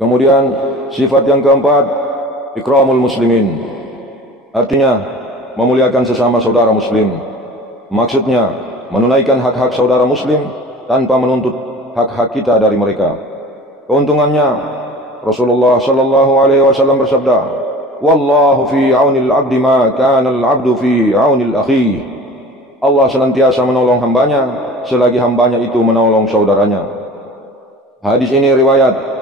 Kemudian sifat yang keempat, ikramul muslimin. Artinya memuliakan sesama saudara muslim. Maksudnya menunaikan hak-hak saudara muslim tanpa menuntut hak-hak kita dari mereka. Keuntungannya Rasulullah sallallahu alaihi wasallam bersabda, "Wallahu fi aunil 'abdi ma kana al-'abdu fi aunil akhi." Allah senantiasa menolong hambanya selagi hambanya itu menolong saudaranya. Hadis ini riwayat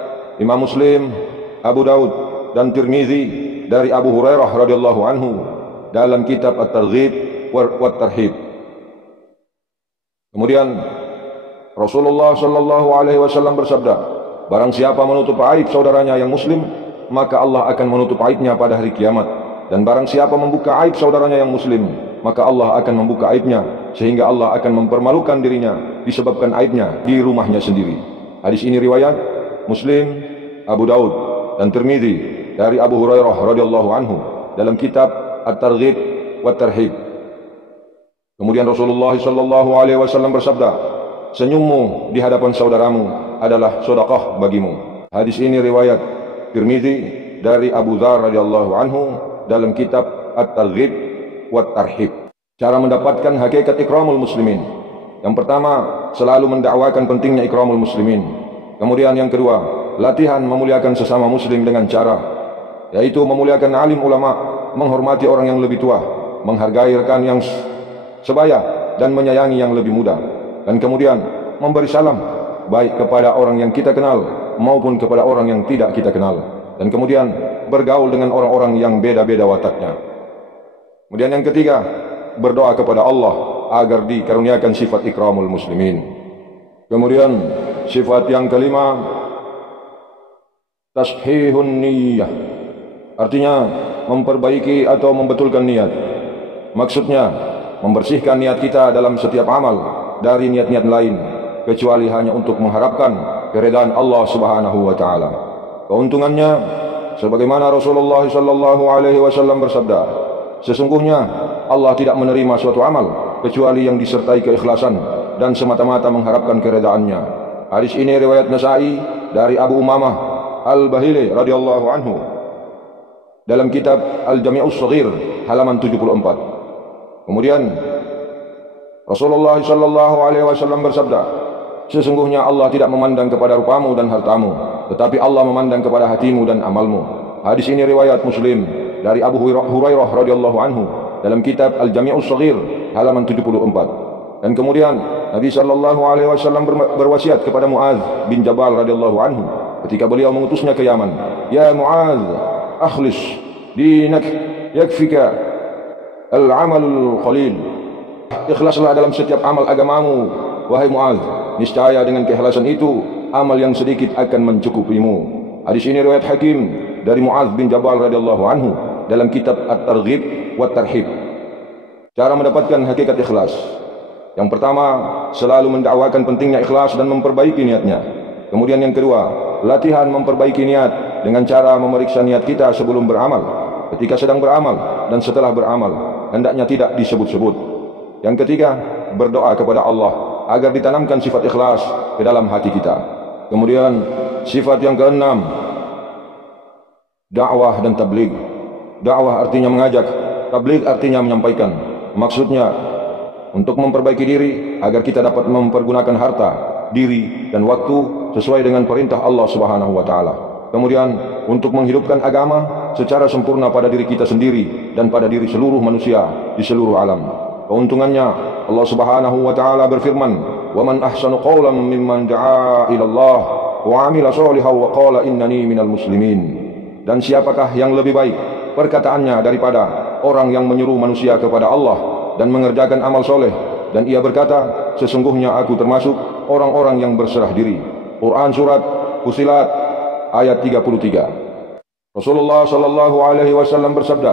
Imam Muslim, Abu Daud dan Tirmizi dari Abu Hurairah radhiyallahu anhu dalam kitab At-Targhib wa Tarhib. Kemudian Rasulullah sallallahu alaihi wasallam bersabda, barang siapa menutup aib saudaranya yang muslim, maka Allah akan menutup aibnya pada hari kiamat. Dan barang siapa membuka aib saudaranya yang muslim, maka Allah akan membuka aibnya, sehingga Allah akan mempermalukan dirinya disebabkan aibnya di rumahnya sendiri. Hadis ini riwayat Muslim, Abu Daud dan Tirmizi dari Abu Hurairah radhiyallahu anhu dalam kitab At-Targhib wa Tarhib. Kemudian Rasulullah sallallahu alaihi wasallam bersabda, senyummu di hadapan saudaramu adalah sedekah bagimu. Hadis ini riwayat Tirmizi dari Abu Dzar radhiyallahu anhu dalam kitab At-Targhib wa Tarhib. Cara mendapatkan hakikat ikramul muslimin. Yang pertama, selalu mendakwakan pentingnya ikramul muslimin. Kemudian yang kedua, latihan memuliakan sesama muslim dengan cara, yaitu memuliakan alim ulama, menghormati orang yang lebih tua, menghargai rekan yang sebaya dan menyayangi yang lebih muda. Dan kemudian memberi salam baik kepada orang yang kita kenal maupun kepada orang yang tidak kita kenal. Dan kemudian bergaul dengan orang-orang yang beda-beda wataknya. Kemudian yang ketiga, berdoa kepada Allah agar dikaruniakan sifat ikramul muslimin. Kemudian sifat yang kelima, tashihun niyyah. Artinya memperbaiki atau membetulkan niat. Maksudnya membersihkan niat kita dalam setiap amal dari niat-niat lain, kecuali hanya untuk mengharapkan keridhaan Allah Subhanahu wa taala. Keuntungannya sebagaimana Rasulullah sallallahu alaihi wasallam bersabda, sesungguhnya Allah tidak menerima suatu amal kecuali yang disertai keikhlasan dan semata-mata mengharapkan keridhaannya. Hadis ini riwayat Nasa'i dari Abu Umamah Al-Bahili radhiyallahu anhu dalam kitab Al-Jami'us Shaghir halaman 74. Kemudian Rasulullah sallallahu alaihi wasallam bersabda, sesungguhnya Allah tidak memandang kepada rupamu dan hartamu, tetapi Allah memandang kepada hatimu dan amalmu. Hadis ini riwayat Muslim dari Abu Hurairah radhiyallahu anhu dalam kitab Al-Jami'us Shaghir halaman 74. Dan kemudian Nabi sallallahu alaihi wasallam berwasiat kepada Muaz bin Jabal radhiyallahu anhu ketika beliau mengutusnya ke Yaman, "Ya Muaz, akhlis dinak yakfika al-amalul qalil." Ikhlaslah dalam setiap amal agamamu, wahai Muaz. Niscaya dengan keikhlasan itu amal yang sedikit akan mencukupimu. Hadis ini riwayat Hakim dari Muaz bin Jabal radhiyallahu anhu dalam kitab At-Targhib wa Tarhib. Cara mendapatkan hakikat ikhlas. Yang pertama, selalu mendakwakan pentingnya ikhlas dan memperbaiki niatnya. Kemudian yang kedua, latihan memperbaiki niat dengan cara memeriksa niat kita sebelum beramal, ketika sedang beramal dan setelah beramal, hendaknya tidak disebut-sebut. Yang ketiga, berdoa kepada Allah agar ditanamkan sifat ikhlas ke dalam hati kita. Kemudian sifat yang keenam, dakwah dan tabligh. Dakwah artinya mengajak, tabligh artinya menyampaikan. Maksudnya untuk memperbaiki diri agar kita dapat mempergunakan harta, diri dan waktu sesuai dengan perintah Allah Subhanahu wa taala. Kemudian untuk menghidupkan agama secara sempurna pada diri kita sendiri dan pada diri seluruh manusia di seluruh alam. Keuntungannya Allah Subhanahu wa taala berfirman, "Wa man ahsanu qawlan mimman da'a ila Allah wa 'amila shalihan wa qala innani minal muslimin." Dan siapakah yang lebih baik perkataannya daripada orang yang menyuruh manusia kepada Allah dan mengerjakan amal soleh dan ia berkata, sesungguhnya aku termasuk orang-orang yang berserah diri. Quran surat Fussilat ayat 33. Rasulullah sallallahu alaihi wasallam bersabda,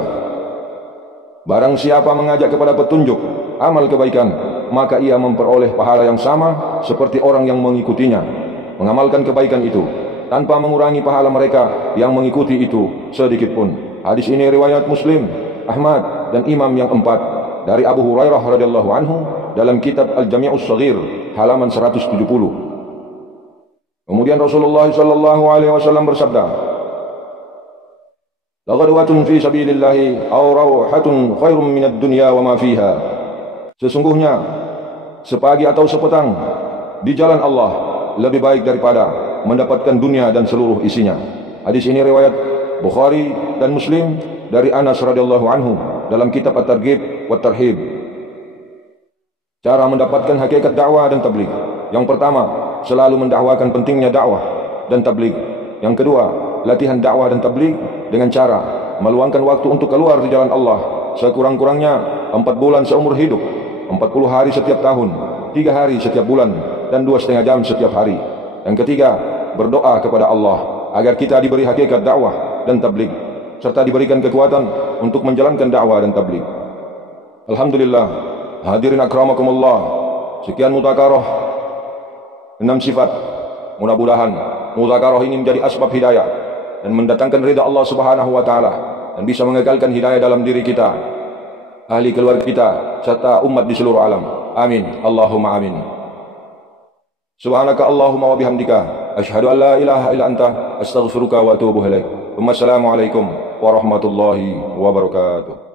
barang siapa mengajak kepada petunjuk amal kebaikan, maka ia memperoleh pahala yang sama seperti orang yang mengikutinya mengamalkan kebaikan itu tanpa mengurangi pahala mereka yang mengikuti itu sedikit pun. Hadis ini riwayat Muslim, Ahmad dan imam yang empat dari Abu Hurairah radhiyallahu anhu dalam kitab Al-Jami'us Shaghir halaman 170. Kemudian Rasulullah sallallahu alaihi wasallam bersabda, "Laghadwatun fi sabilillahi aw rawhatun khairum minad dunya wa ma fiha." Sesungguhnya sepagi atau sepetang di jalan Allah lebih baik daripada mendapatkan dunia dan seluruh isinya. Hadis ini riwayat Bukhari dan Muslim dari Anas radhiyallahu anhu dalam kitab At-Targhib wa Tarhib. Cara mendapatkan hakikat dakwah dan tabligh. Yang pertama, selalu mendakwakan pentingnya dakwah dan tabligh. Yang kedua, latihan dakwah dan tabligh dengan cara meluangkan waktu untuk keluar di jalan Allah sekurang-kurangnya 4 bulan seumur hidup, 40 hari setiap tahun, 3 hari setiap bulan, dan 2,5 jam setiap hari. Yang ketiga, berdoa kepada Allah agar kita diberi hakikat dakwah dan tabligh serta diberikan kekuatan untuk menjalankan dakwah dan tabligh. Alhamdulillah, hadirin akramakumullah, sekian mudzakarah 6 sifat. Mudah-mudahan mudzakarah ini menjadi asbab hidayah dan mendatangkan ridha Allah Subhanahu wa taala dan bisa mengekalkan hidayah dalam diri kita, ahli keluarga kita, serta umat di seluruh alam. Amin. Allahumma amin. Subhanaka Allahumma wa bihamdika asyhadu an la ilaha illa anta astaghfiruka wa atubu ilaik. Wassalamu alaikum warahmatullahi wabarakatuh.